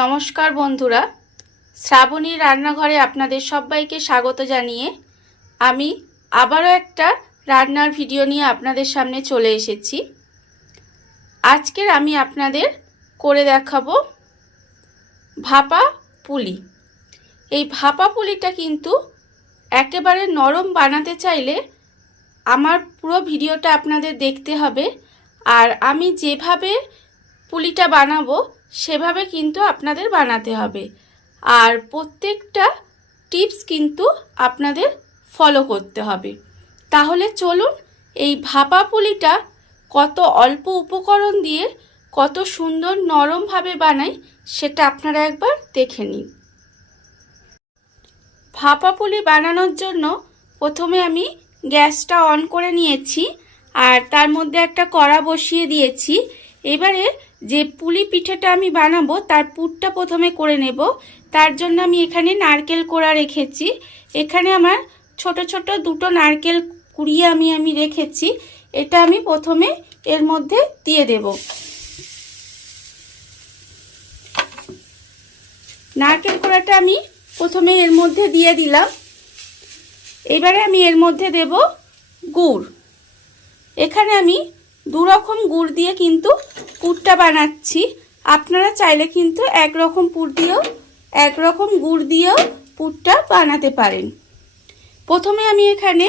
নমস্কার বন্ধুরা, শ্রাবণী রান্নাঘরে আপনাদের সবাইকে স্বাগত জানিয়ে আমি আবারও একটা রান্নার ভিডিও নিয়ে আপনাদের সামনে চলে এসেছি। আজকের আমি আপনাদের করে দেখাবো ভাপা পুলি। এই ভাপা পুলিটা কিন্তু একেবারে নরম বানাতে চাইলে আমার পুরো ভিডিওটা আপনাদের দেখতে হবে, আর আমি যেভাবে পুলিটা বানাবো সেভাবে কিন্তু আপনাদের বানাতে হবে, আর প্রত্যেকটা টিপস কিন্তু আপনাদের ফলো করতে হবে। তাহলে চলুন এই ভাপা পুলিটা কত অল্প উপকরণ দিয়ে কত সুন্দর নরমভাবে বানাই সেটা আপনারা একবার দেখে নিন। ভাপা পুলি বানানোর জন্য প্রথমে আমি গ্যাসটা অন করে নিয়েছি আর তার মধ্যে একটা কড়া বসিয়ে দিয়েছি। এবারে যে পুলি পিঠেটা আমি বানাবো তার পুরটা প্রথমে করে নেব। তার জন্য আমি এখানে নারকেল কোড়া রেখেছি। এখানে আমার ছোট ছোট দুটো নারকেল কুড়িয়ে আমি রেখেছি। এটা আমি প্রথমে এর মধ্যে দিয়ে দেব। নারকেল কোড়াটা আমি প্রথমে এর মধ্যে দিয়ে দিলাম। এবারে আমি এর মধ্যে দেব গুড়। এখানে আমি দু রকম গুড় দিয়ে কিন্তু পুরটা বানাচ্ছি। আপনারা চাইলে কিন্তু একরকম গুড় দিয়েও পুরটা বানাতে পারেন। প্রথমে আমি এখানে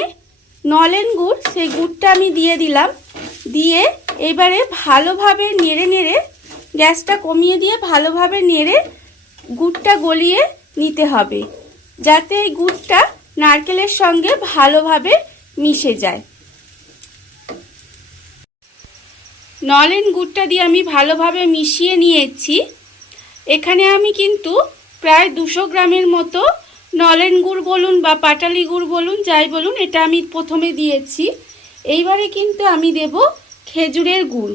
নলেন গুড়, সেই গুড়টা আমি দিয়ে দিলাম। দিয়ে এবারে ভালোভাবে নেড়ে নেড়ে, গ্যাসটা কমিয়ে দিয়ে ভালোভাবে নেড়ে গুড়টা গলিয়ে নিতে হবে, যাতে এই গুড়টা নারকেলের সঙ্গে ভালোভাবে মিশে যায়। নলেন গুড়টা দিয়ে আমি ভালোভাবে মিশিয়ে নিয়েছি। এখানে আমি কিন্তু প্রায় 200 গ্রামের মতো নলেন গুড় বলুন বা পাটালি গুড় বলুন, যাই বলুন, এটা আমি প্রথমে দিয়েছি। এইবারে কিন্তু আমি দেব খেজুরের গুড়।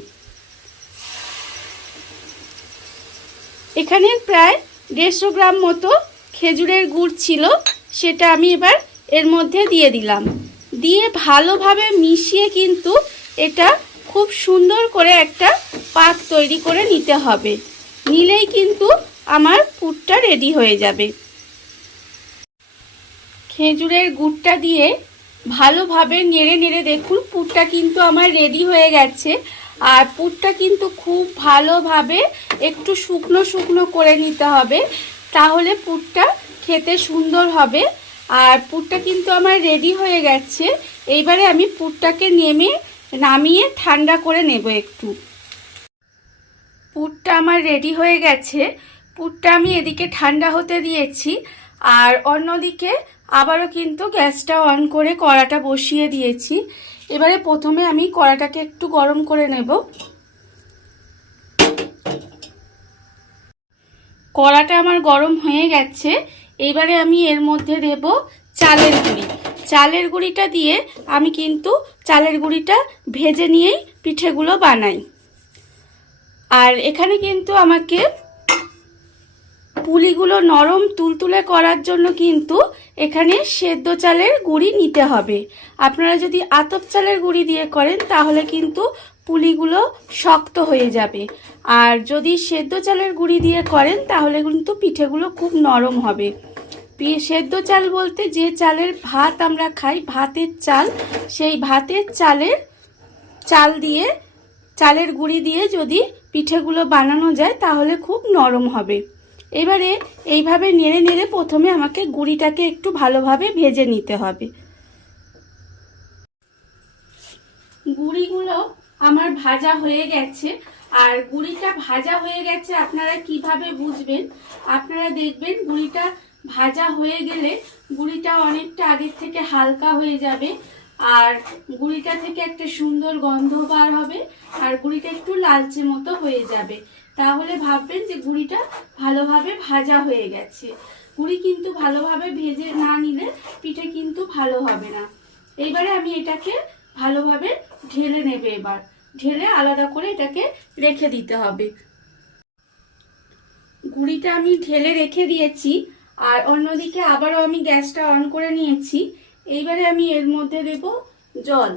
এখানে প্রায় 150 গ্রাম মতো খেজুরের গুড় ছিল, সেটা আমি এবার এর মধ্যে দিয়ে দিলাম। দিয়ে ভালোভাবে মিশিয়ে কিন্তু এটা খুব সুন্দর করে একটা পাক তৈরি করে নিতে হবে। নিলেই কিন্তু আমার পুরটা রেডি হয়ে যাবে। খেজুরের গুড়টা দিয়ে ভালোভাবে নেড়ে নেড়ে দেখুন পুরটা কিন্তু আমার রেডি হয়ে গেছে। আর পুরটা কিন্তু খুব ভালোভাবে একটু শুকনো শুকনো করে নিতে হবে, তাহলে পুরটা খেতে সুন্দর হবে। আর পুরটা কিন্তু আমার রেডি হয়ে গেছে। এইবারে আমি পুরটাকে নামিয়ে ঠান্ডা করে নেব একটু। পুরটা আমার রেডি হয়ে গেছে। পুরটা আমি এদিকে ঠান্ডা হতে দিয়েছি, আর অন্যদিকে আবারও কিন্তু গ্যাসটা অন করে কড়াটা বসিয়ে দিয়েছি। এবারে প্রথমে আমি কড়াটাকে একটু গরম করে নেব। কড়াটা আমার গরম হয়ে গেছে। এবারে আমি এর মধ্যে দেব চালের গুঁড়ি। চালের গুঁড়িটা দিয়ে আমি কিন্তু চালের গুঁড়িটা ভেজে নিয়েই পিঠেগুলো বানাই। আর এখানে কিন্তু আমাকে পুলিগুলো নরম তুলতুলে করার জন্য কিন্তু এখানে সেদ্ধ চালের গুঁড়ি নিতে হবে। আপনারা যদি আতপ চালের গুঁড়ি দিয়ে করেন তাহলে কিন্তু পুলিগুলো শক্ত হয়ে যাবে, আর যদি সেদ্ধ চালের গুঁড়ি দিয়ে করেন তাহলে কিন্তু পিঠেগুলো খুব নরম হবে। সেদ্ধ চাল বলতে যে চালের ভাত আমরা খাই, ভাতের চাল, সেই ভাতের চালের গুঁড়ি দিয়ে যদি পিঠেগুলো বানানো যায় তাহলে খুব নরম হবে। এবারে এইভাবে নেড়ে নেড়ে প্রথমে আমাকে গুঁড়িটাকে একটু ভালোভাবে ভেজে নিতে হবে। গুঁড়িগুলো আমার ভাজা হয়ে গেছে। আর গুঁড়িটা ভাজা হয়ে গেছে আপনারা কিভাবে বুঝবেন? আপনারা দেখবেন গুঁড়িটা ভাজা হয়ে গেলে গুঁড়িটা অনেকটা আগের থেকে হালকা হয়ে যাবে, আর গুঁড়িটা থেকে একটা সুন্দর গন্ধ বার হবে, আর গুঁড়িটা একটু লালচে মতো হয়ে যাবে। তাহলে ভাববেন যে গুঁড়িটা ভালোভাবে ভাজা হয়ে গেছে। গুঁড়ি কিন্তু ভালোভাবে ভেজে না নিলে পিঠে কিন্তু ভালো হবে না। এইবারে আমি এটাকে ভালোভাবে ঢেলে নেব। এবার ঢেলে আলাদা করে এটাকে রেখে দিতে হবে। গুঁড়িটা আমি ঢেলে রেখে দিয়েছি, আর অন্যদিকে আবারও আমি গ্যাসটা অন করে নিয়েছি। এইবারে আমি এর মধ্যে দেব জল।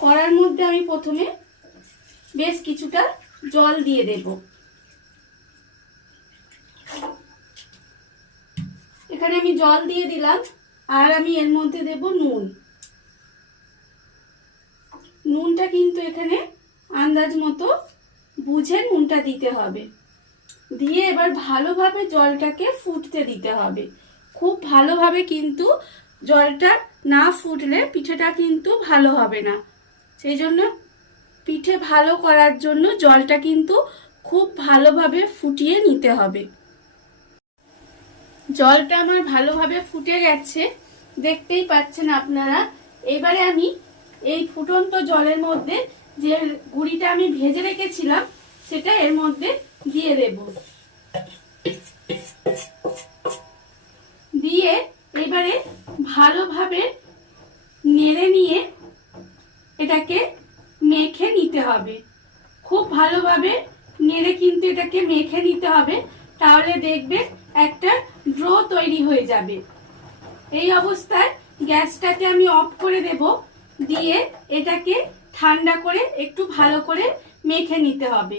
কড়ার মধ্যে আমি প্রথমে বেশ কিছুটা জল দিয়ে দেব। এখানে আমি জল দিয়ে দিলাম, আর আমি এর মধ্যে দেব নুন। নুনটা কিন্তু এখানে আন্দাজ মতো বুঝে নুনটা দিতে হবে। দিয়ে এবার ভালোভাবে জলটাকে ফুটতে দিতে হবে। খুব ভালোভাবে কিন্তু জলটা না ফুটলে পিঠেটা কিন্তু ভালো হবে না। সেই জন্য পিঠে ভালো করার জন্য জলটা কিন্তু খুব ভালোভাবে ফুটিয়ে নিতে হবে। জলটা আমার ভালোভাবে ফুটে গেছে, দেখতেই পাচ্ছেন আপনারা। এবারে আমি এই ফুটন্ত জলের মধ্যে যে গুঁড়িটা আমি ভেজে রেখেছিলাম সেটা এর মধ্যে দিয়ে দেব। দিয়ে এবারে ভালোভাবে নেড়ে নিয়ে এটাকে মেখে নিতে হবে। খুব ভালোভাবে নেড়ে কিন্তু এটাকে মেখে নিতে হবে, তাহলে দেখবে একটা ড্রো তৈরি হয়ে যাবে। এই অবস্থায় গ্যাসটাকে আমি অফ করে দেব। দিয়ে এটাকে ঠান্ডা করে একটু ভালো করে মেখে নিতে হবে।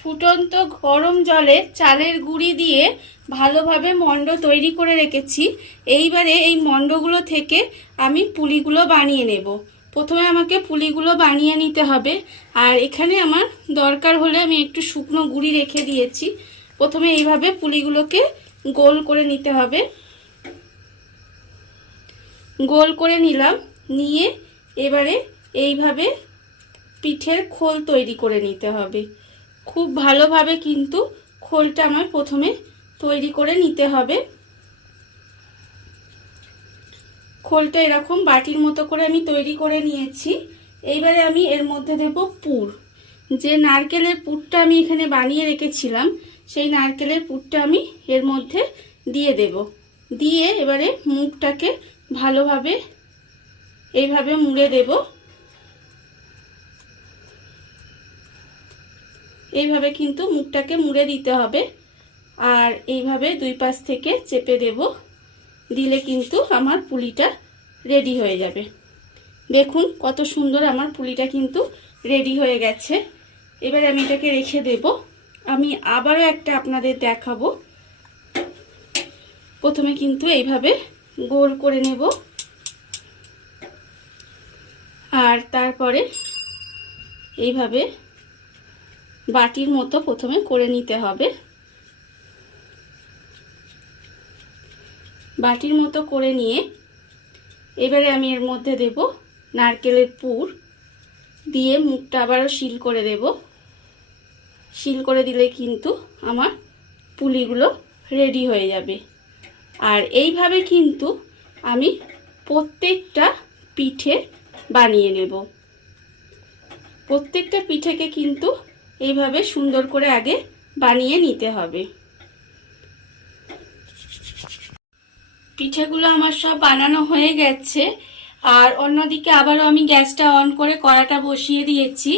ফুটন্ত গরম জলে চালের গুঁড়ি দিয়ে ভালোভাবে মণ্ড তৈরি করে রেখেছি। এইবারে এই মণ্ডগুলো থেকে আমি পুলিগুলো বানিয়ে নেব। প্রথমে আমাকে পুলিগুলো বানিয়ে নিতে হবে। আর এখানে আমার দরকার হলে আমি একটু শুকনো গুঁড়ি রেখে দিয়েছি। প্রথমে এইভাবে পুলিগুলোকে গোল করে নিতে হবে। গোল করে নিলাম, নিয়ে এবারে এইভাবে পিঠের খোল তৈরি করে নিতে হবে। খুব ভালোভাবে কিন্তু খোলটা আমার প্রথমে তৈরি করে নিতে হবে। খোলটা এরকম বাটির মতো করে আমি তৈরি করে নিয়েছি। এইবারে আমি এর মধ্যে দেব পুর। যে নারকেলের পুরটা আমি এখানে বানিয়ে রেখেছিলাম সেই নারকেলের পুরটা আমি এর মধ্যে দিয়ে দেব। দিয়ে এবারে মুখটাকে ভালোভাবে এইভাবে মুড়ে দেব। এইভাবে কিন্তু মুখটাকে মুড়ে দিতে হবে। আর এইভাবে দুই পাশ থেকে চেপে দেব। দিলে কিন্তু আমার পুলিটা রেডি হয়ে যাবে। দেখুন কত সুন্দর আমার পুলিটা কিন্তু রেডি হয়ে গেছে। এবার আমি এটাকে রেখে দেব। আমি আবারও একটা আপনাদের দেখাবো। প্রথমে কিন্তু এইভাবে গোল করে নেব, আর তারপরে এইভাবে বাটির মতো প্রথমে করে নিতে হবে। বাটির মতো করে নিয়ে এবারে আমি এর মধ্যে দেব নারকেলের পুর। দিয়ে মুখটা আবারও সিল করে দেব। সিল করে দিলে কিন্তু আমার পুলিগুলো রেডি হয়ে যাবে। আর এইভাবে কিন্তু আমি প্রত্যেকটা পিঠে বানিয়ে নেব। প্রত্যেকটা পিঠেকে কিন্তু এইভাবে সুন্দর করে আগে বানিয়ে নিতে হবে। পিঠেগুলো আমার সব বানানো হয়ে গেছে। আর অন্যদিকে আবারও আমি গ্যাসটা অন করে কড়াটা বসিয়ে দিয়েছি।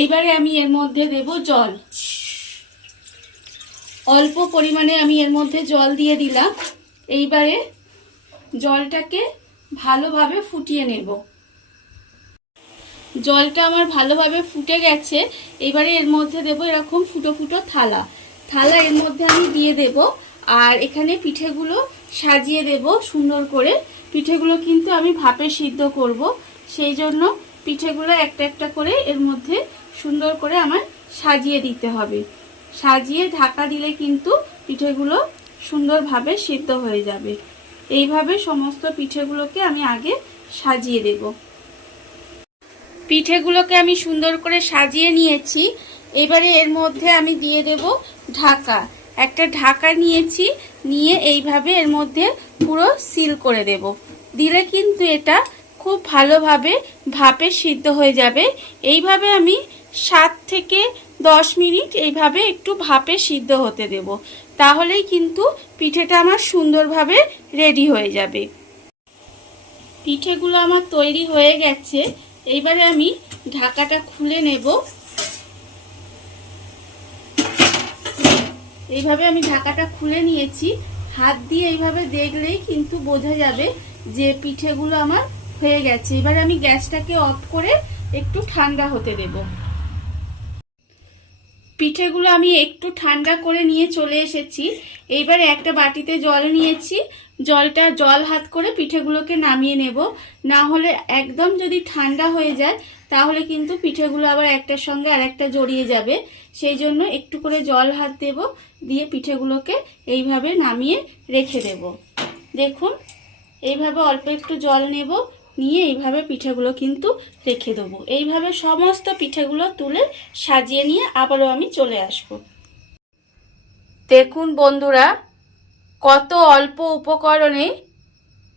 এইবারে আমি এর মধ্যে দেব জল। অল্প পরিমাণে আমি এর মধ্যে জল দিয়ে দিলাম। এইবারে জলটাকে ভালোভাবে ফুটিয়ে নেব। জলটা আমার ভালোভাবে ফুটে গেছে। এবারে এর মধ্যে দেব এরকম ফুটো ফুটো থালা। থালা এর মধ্যে আমি দিয়ে দেব। আর এখানে পিঠেগুলো সাজিয়ে দেব সুন্দর করে। পিঠেগুলো কিন্তু আমি ভাপে সিদ্ধ করব, সেই জন্য পিঠেগুলো একটা একটা করে এর মধ্যে সুন্দর করে আমার সাজিয়ে দিতে হবে। সাজিয়ে ঢাকা দিলে কিন্তু পিঠেগুলো সুন্দরভাবে সিদ্ধ হয়ে যাবে। এইভাবে সমস্ত পিঠেগুলোকে আমি আগে সাজিয়ে দেব। পিঠেগুলোকে আমি সুন্দর করে সাজিয়ে নিয়েছি। এবারে এর মধ্যে আমি দিয়ে দেব ঢাকা। একটা ঢাকা নিয়েছি, নিয়ে এইভাবে এর মধ্যে পুরো সিল করে দেব। দিলে কিন্তু এটা খুব ভালোভাবে ভাপে সিদ্ধ হয়ে যাবে। এইভাবে আমি 7 থেকে 10 মিনিট এইভাবে একটু ভাপে সিদ্ধ হতে দেব। তাহলেই কিন্তু পিঠেটা আমার সুন্দরভাবে রেডি হয়ে যাবে। পিঠেগুলো আমার তৈরি হয়ে গেছে। এইবারে আমি ঢাকাটা খুলে নেব। এইভাবে আমি ঢাকাটা খুলে নিয়েছি। হাত দিয়ে এইভাবে দেখলেই কিন্তু বোঝা যাবে যে পিঠেগুলো আমার হয়ে গেছে। এবার আমি গ্যাসটাকে অফ করে একটু ঠান্ডা হতে দেব। পিঠেগুলো আমি একটু ঠান্ডা করে নিয়ে চলে এসেছি। এইবারে একটা বাটিতে জল নিয়েছি, জল হাত করে পিঠেগুলোকে নামিয়ে নেব। না হলে একদম যদি ঠান্ডা হয়ে যায় তাহলে কিন্তু পিঠেগুলো আবার একটার সঙ্গে আর একটা জড়িয়ে যাবে। সেই জন্য একটু করে জল হাত দেব, দিয়ে পিঠেগুলোকে এইভাবে নামিয়ে রেখে দেব। দেখুন, এইভাবে অল্প একটু জল নেব, নিয়ে এইভাবে পিঠেগুলো কিন্তু রেখে দেবো। এইভাবে সমস্ত পিঠেগুলো তুলে সাজিয়ে নিয়ে আবারও আমি চলে আসব। দেখুন বন্ধুরা, কত অল্প উপকরণে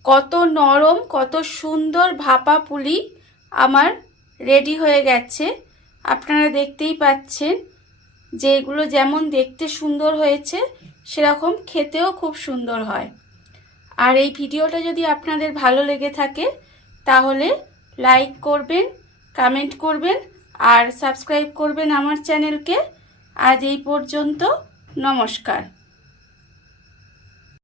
কত নরম, কত সুন্দর ভাপা পুলি আমার রেডি হয়ে গেছে। আপনারা দেখতেই পাচ্ছেন যে এগুলো যেমন দেখতে সুন্দর হয়েছে সেরকম খেতেও খুব সুন্দর হয়। আর এই ভিডিওটা যদি আপনাদের ভালো লেগে থাকে তাহলে লাইক করবেন, কমেন্ট করবেন আর সাবস্ক্রাইব করবেন আমার চ্যানেলকে। আজ এই পর্যন্ত, নমস্কার।